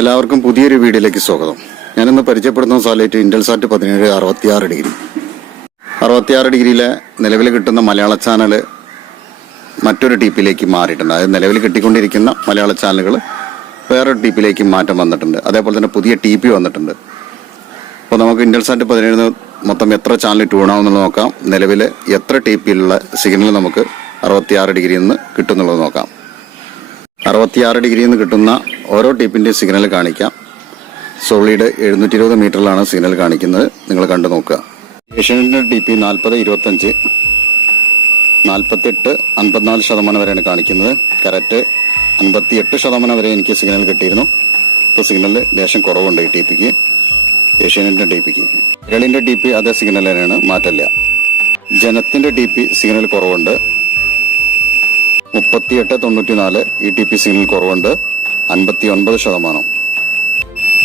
എല്ലാവർക്കും പുതിയൊരു വീഡിയോയിലേക്ക് സ്വാഗതം. ഞാനിന്ന് പരിചയപ്പെടുന്ന സാറ്റലൈറ്റ് ഇന്റൽസാറ്റ് 17 66 ഡിഗ്രി. 66 ഡിഗ്രിയിലെ നിലവിൽ കിട്ടുന്ന മലയാള ചാനൽ മറ്റൊരു ടിപ്പിലേക്ക് മാറിയിട്ടുണ്ട്. അതായത് നിലവിൽ കിട്ടിക്കൊണ്ടിരിക്കുന്ന മലയാള ചാനലുകൾ വേറൊരു ടിപ്പിലേക്ക് മാറ്റം വന്നിട്ടുണ്ട്. അതേപോലെ തന്നെ പുതിയ ടി പി വന്നിട്ടുണ്ട്. അപ്പോൾ നമുക്ക് ഇന്റൽസാറ്റ് 17 മൊത്തം എത്ര ചാനൽ ട്യൂണാവുന്നുള്ളത് നോക്കാം. നിലവിൽ എത്ര ടി പിയിലുള്ള സിഗ്നൽ നമുക്ക് 66 ഡിഗ്രിയിൽ നിന്ന് കിട്ടുന്നുള്ളത് നോക്കാം. 66 ഡിഗ്രിയിൽ നിന്ന് കിട്ടുന്ന ഓരോ ടിപ്പിൻ്റെ സിഗ്നൽ കാണിക്കാം. സോളിഡ് 720 മീറ്ററിലാണ് സിഗ്നൽ കാണിക്കുന്നത്. നിങ്ങൾ കണ്ടു നോക്കുക. ഏഷ്യാനെറ്റിൻ്റെ ടി പി 40 25 48 54% വരെയാണ് കാണിക്കുന്നത്. കറക്റ്റ് 58% വരെ എനിക്ക് സിഗ്നൽ കിട്ടിയിരുന്നു. ഇപ്പോൾ സിഗ്നൽ ലേശം കുറവുണ്ട് ഈ ടി പിക്ക്. ഏഷ്യാനെറ്റിൻ്റെ ടി പിക്ക്. കേരളിൻ്റെ ടി പി അതേ സിഗ്നൽ തന്നെയാണ്, മാറ്റമില്ല. ജനത്തിൻ്റെ ടി പി സിഗ്നൽ കുറവുണ്ട്. 3894 ഈ ടി പി സിഗ്നൽ കുറവുണ്ട്. 59%.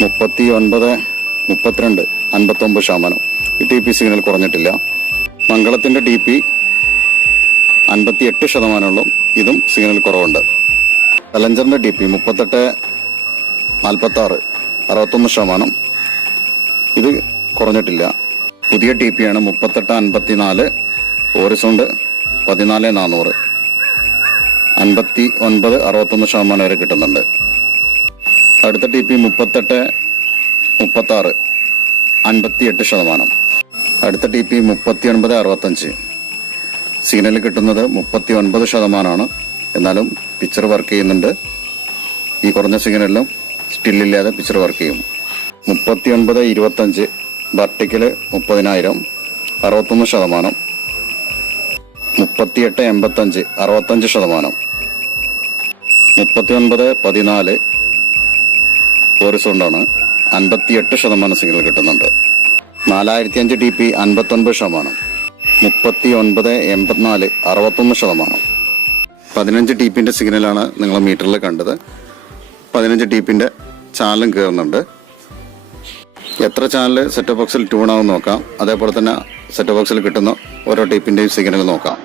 39 32 59%. ഈ ടി പി സിഗ്നൽ കുറഞ്ഞിട്ടില്ല. മംഗളത്തിന്റെ ടി പി 58% ഇതും സിഗ്നൽ കുറവുണ്ട്. കലഞ്ചറിന്റെ ടി പി 38 46 61%. ഇത് കുറഞ്ഞിട്ടില്ല. പുതിയ ടി പി ആണ് 38 54 ഹോറിസോണ്ട് 14 400 59 61% വരെ കിട്ടുന്നുണ്ട്. അടുത്ത ടി പി 38 36 58%. അടുത്ത ടി പി 39 65. സിഗ്നൽ കിട്ടുന്നത് 39%. എന്നാലും പിക്ചർ വർക്ക് ചെയ്യുന്നുണ്ട്. ഈ കുറഞ്ഞ സിഗ്നലിലും സ്റ്റില്ലില്ലാതെ പിക്ചർ വർക്ക് ചെയ്യും. 39 25 വെർട്ടിക്കൽ 30,000 61%. 38 85 65%. 39 14 ഹോറിസോണ്ടാണ് 58% സിഗ്നൽ കിട്ടുന്നുണ്ട്. 4005 ടി പി 59%. 39 84 61%. 15 ടി പിന്റെ സിഗ്നലാണ് നിങ്ങൾ മീറ്ററിൽ കണ്ടത്. 15 ടി പിന്റെ ചാനലും കയറുന്നുണ്ട്. എത്ര ചാനൽ സെറ്റ് ബോക്സിൽ ട്യൂൺ ആവും നോക്കാം. അതേപോലെ തന്നെ സെറ്റ് ബോക്സിൽ കിട്ടുന്ന ഓരോ ടി പിന്റെയും സിഗ്നൽ നോക്കാം.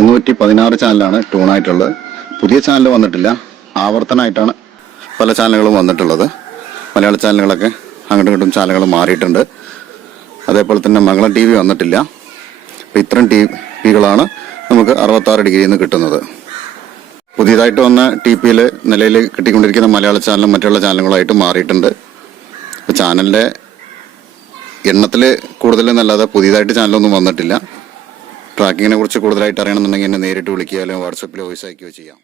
216 ചാനലാണ് ട്യൂണായിട്ടുള്ളത്. പുതിയ ചാനൽ വന്നിട്ടില്ല, ആവർത്തനമായിട്ടാണ് പല ചാനലുകളും വന്നിട്ടുള്ളത്. മലയാള ചാനലുകളൊക്കെ അങ്ങോട്ടും ഇങ്ങോട്ടും ചാനലുകൾ മാറിയിട്ടുണ്ട്. അതേപോലെ തന്നെ മംഗളം TV വന്നിട്ടില്ല. അപ്പോൾ ഇത്തരം TV-കളാണ് നമുക്ക് 66 ഡിഗ്രിയിൽ നിന്ന് കിട്ടുന്നത്. പുതിയതായിട്ട് വന്ന TP-യിൽ നിലയിൽ കിട്ടിക്കൊണ്ടിരിക്കുന്ന മലയാള ചാനലും മറ്റുള്ള ചാനലുകളായിട്ട് മാറിയിട്ടുണ്ട്. അപ്പോൾ ചാനലിൻ്റെ എണ്ണത്തിൽ കൂടുതലെന്നല്ലാതെ പുതിയതായിട്ട് ചാനലൊന്നും വന്നിട്ടില്ല. ട്രാക്കിങ്ങിനെ കുറിച്ച് കൂടുതലായിട്ട് അറിയണമെന്നുണ്ടെങ്കിൽ എന്നെ നേരിട്ട് വിളിക്കുകയോ അല്ലെങ്കിൽ വാട്സപ്പിൽ വോയിസ് അയക്കുകയോ ചെയ്യാം.